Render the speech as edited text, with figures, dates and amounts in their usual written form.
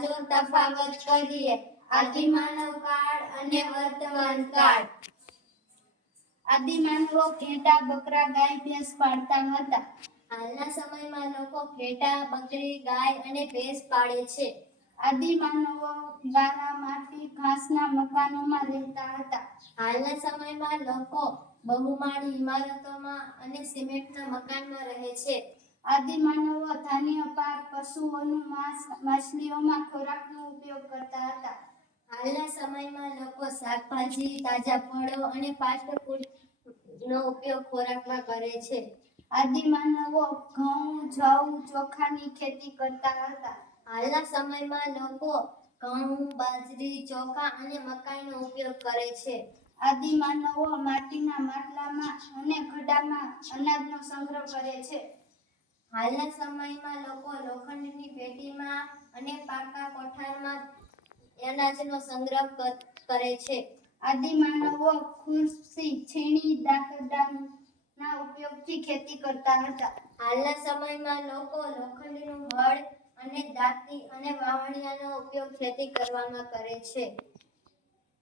ચાલો તફાવત કરીએ આદિમાનવ કાળ અને વર્તમાન કાળ. આદિમાનવો ઘેટાં, બકરા, ગાય, ભેંસ પાળતા હતા. હાલના સમયમાં લોકો ઘેટાં, બકરી, ગાય અને ભેંસ પાળે છે. આદિમાનવો ગારા, માટી, ઘાસના મકાનોમાં રહેતા હતા. હાલના સમયમાં લોકો બહુમાળી ઇમારતોમાં અને સિમેન્ટના મકાનમાં રહે છે. આદિમાનવો ધાન્ય પાક, પશુઓનું માંસ, માછલીઓમાં ખોરાકનો ઉપયોગ કરતા હતા. હાલના સમયમાં લોકો શાકભાજી, તાજા ફળો અને ફાસ્ટ ફૂડનો ઉપયોગ ખોરાકમાં કરે છે. આદિમાનવો ઘઉં, જવ, ચોખાની ખેતી કરતા હતા. હાલના સમયમાં લોકો ઘઉં, બાજરી, ચોખા અને મકાઈનો ઉપયોગ કરે છે. આદિમાનવો માટીના માટલામાં અને ખડામાં અનાજનો સંગ્રહ કરે છે. હાલના સમયમાં લોકો લોખંડની પેટીમાં અને પાકા કોઠારમાં અનાજનો સંગ્રહ કરે છે. આદિમાનવો ખુરશી, છીણી, દાતરડાના ઉપયોગથી ખેતી કરતા હતા. હાલના સમયમાં લોકો લોખંડનું હળ અને દાંતી અને વાવણિયાનો ઉપયોગ ખેતી કરવામાં કરે છે.